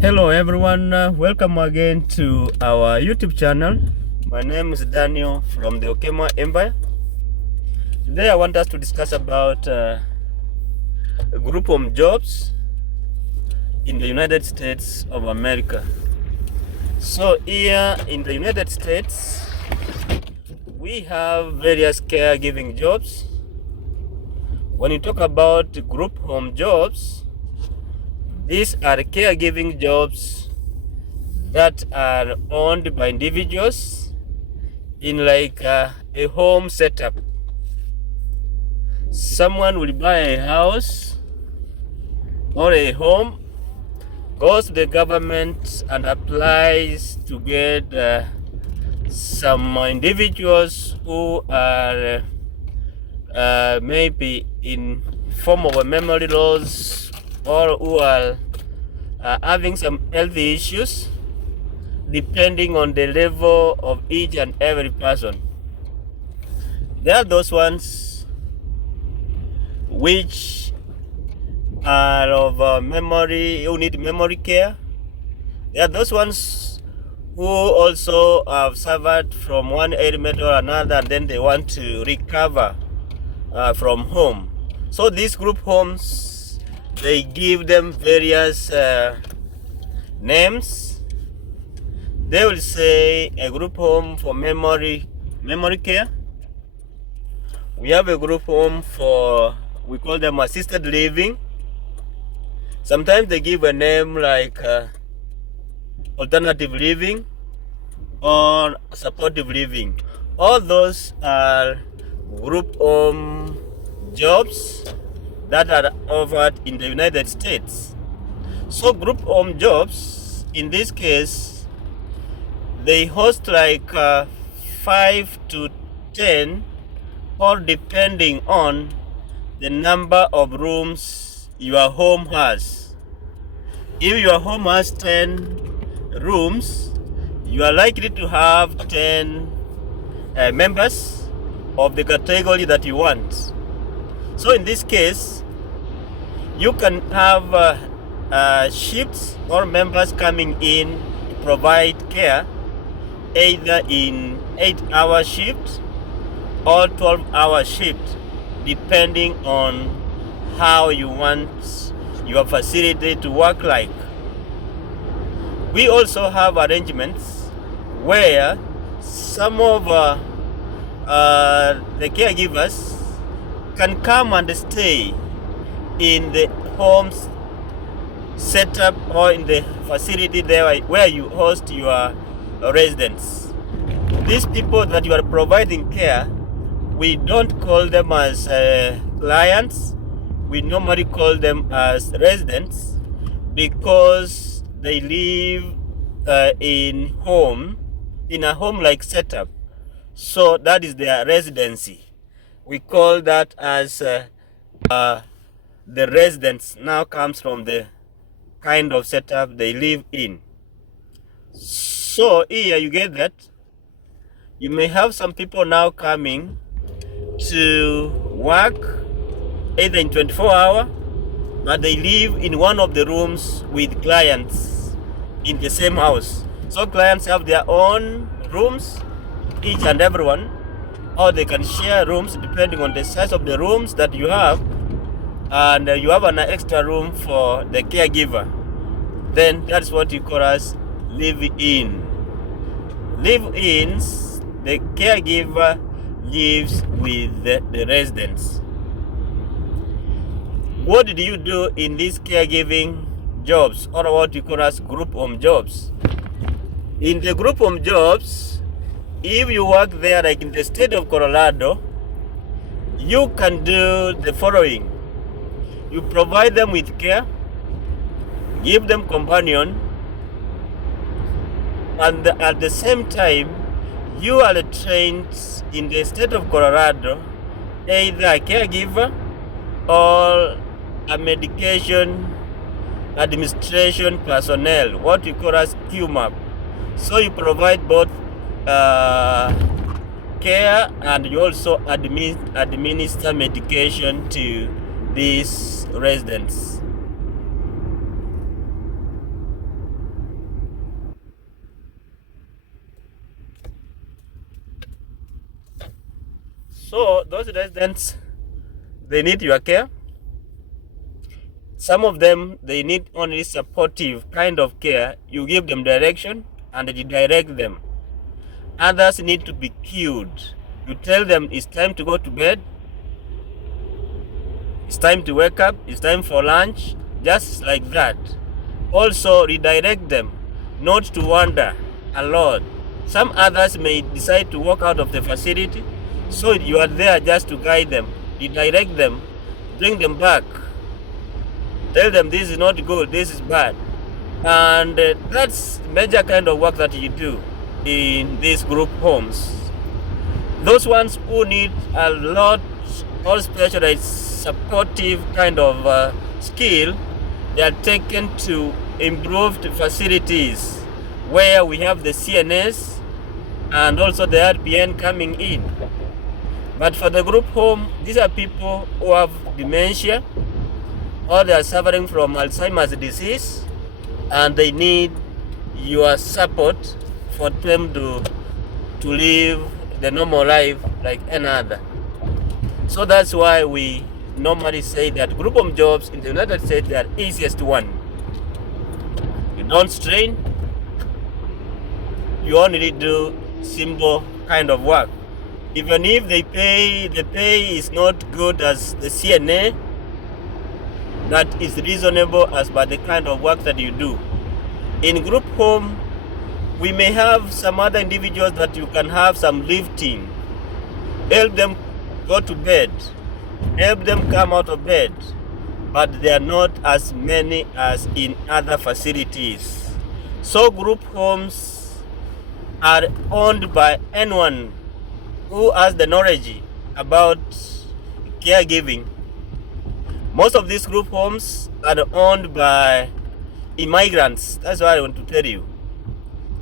Hello everyone, welcome again to our YouTube channel. My name is Daniel from the Okema Empire. Today I want us to discuss about group home jobs in the United States of America. So here in the United States, we have various caregiving jobs. When you talk about group home jobs, these are caregiving jobs that are owned by individuals in like a home setup. Someone will buy a house or a home, goes to the government and applies to get some individuals who are maybe in form of a memory loss or who are having some healthy issues, depending on the level of each and every person. There are those ones which are of memory, who need memory care. There are those ones who also have suffered from one ailment or another, and then they want to recover from home. So these group homes, they give them various names. They will say a group home for memory care. We have a group home for, we call them assisted living. Sometimes they give a name like alternative living or supportive living. All those are group home jobs that are offered in the United States. So group home jobs, in this case, they host like 5 to 10, or depending on the number of rooms your home has. If your home has 10 rooms, you are likely to have 10 members of the category that you want. So in this case, you can have shifts or members coming in to provide care, either in 8-hour shift or 12-hour shift, depending on how you want your facility to work like. We also have arrangements where some of the caregivers can come and stay in the home's setup or in the facility there where you host your residents. These people that you are providing care, we don't call them as clients. We normally call them as residents because they live in a home-like setup. So that is their residency. We call that as the residence now comes from the kind of setup they live in. So here you get that. You may have some people now coming to work either in 24-hour, but they live in one of the rooms with clients in the same house. So clients have their own rooms, each and every one, or they can share rooms depending on the size of the rooms that you have, and you have an extra room for the caregiver. Then that's what you call as live-in. Live-ins, the caregiver lives with the residents. What do you do in these caregiving jobs, or what you call as group home jobs? In the group home jobs, if you work there, like in the state of Colorado, you can do the following. You provide them with care, give them companion, and at the same time, you are trained in the state of Colorado, either a caregiver or a medication administration personnel, what we call as QMAP. So you provide both care and you also administer medication to these residents. So those residents, they need your care. Some of them, they need only supportive kind of care. You give them direction and you direct them. Others need to be cued. You tell them it's time to go to bed, it's time to wake up, it's time for lunch, just like that. Also redirect them not to wander alone. Some others may decide to walk out of the facility, so you are there just to guide them, redirect them, bring them back, tell them this is not good, this is bad. And that's major kind of work that you do in these group homes. Those ones who need a lot or specialized supportive kind of skill, they are taken to improved facilities where we have the CNS and also the RPN coming in. But for the group home, these are people who have dementia or they are suffering from Alzheimer's disease and they need your support for them to live the normal life like any other. So that's why we normally say that group home jobs in the United States, they are easiest one. You don't strain, you only do simple kind of work. Even if the pay is not good as the CNA, that is reasonable as by the kind of work that you do. In group home, we may have some other individuals that you can have some lifting, help them go to bed, help them come out of bed, but they are not as many as in other facilities. So group homes are owned by anyone who has the knowledge about caregiving. Most of these group homes are owned by immigrants. That's what I want to tell you.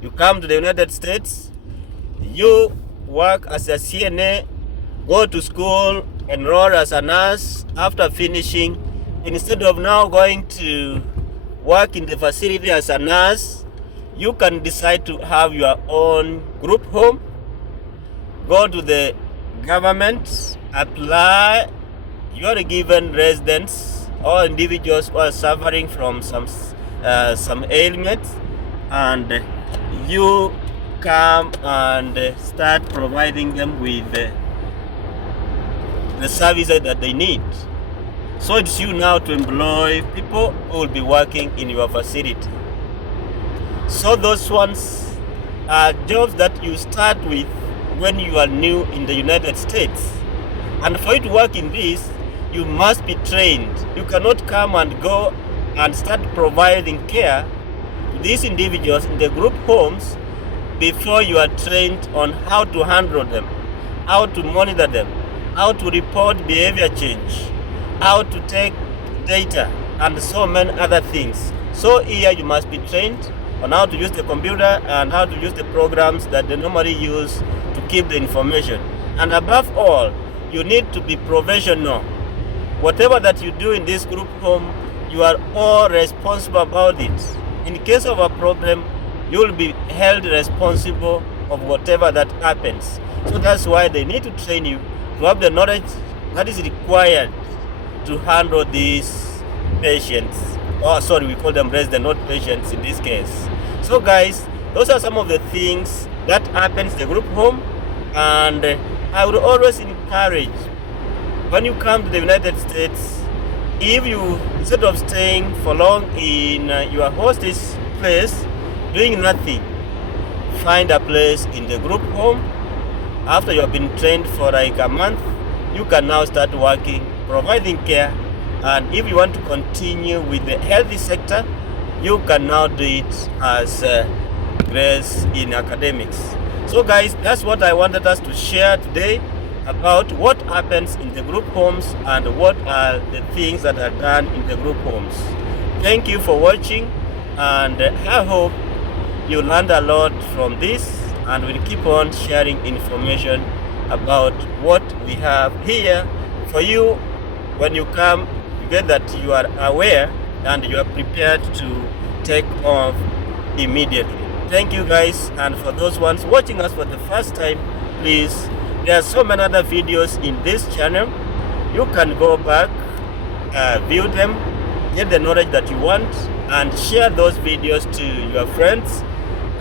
You come to the United States, you work as a CNA, go to school, enroll as a nurse. After finishing, instead of now going to work in the facility as a nurse, you can decide to have your own group home, go to the government, apply. You are given residents or individuals who are suffering from some ailments, and you come and start providing them with the services that they need. So it's you now to employ people who will be working in your facility. So those ones are jobs that you start with when you are new in the United States. And for you to work in this, you must be trained. You cannot come and go and start providing care to these individuals in the group homes before you are trained on how to handle them, how to monitor them, how to report behavior change, how to take data, and so many other things. So here you must be trained on how to use the computer and how to use the programs that they normally use to keep the information. And above all, you need to be professional. Whatever that you do in this group home, you are all responsible about it. In case of a problem, you will be held responsible of whatever that happens. So that's why they need to train you to have the knowledge that is required to handle these patients. Oh, sorry, we call them residents, not patients in this case. So guys, those are some of the things that happens in the group home, and I would always encourage, when you come to the United States, if you, instead of staying for long in your host's place doing nothing, find a place in the group home. After you have been trained for like a month, you can now start working, providing care. And if you want to continue with the healthy sector, you can now do it as grace in academics. So guys, that's what I wanted us to share today about what happens in the group homes and what are the things that are done in the group homes. Thank you for watching, and I hope you learned a lot from this, and we'll keep on sharing information about what we have here for you. When you come, you get that you are aware and you are prepared to take off immediately. Thank you guys, and for those ones watching us for the first time, please There are so many other videos in this channel. You can go back, view them, get the knowledge that you want, and share those videos to your friends,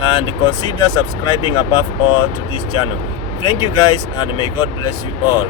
and consider subscribing above all to this channel. Thank you guys, and may God bless you all.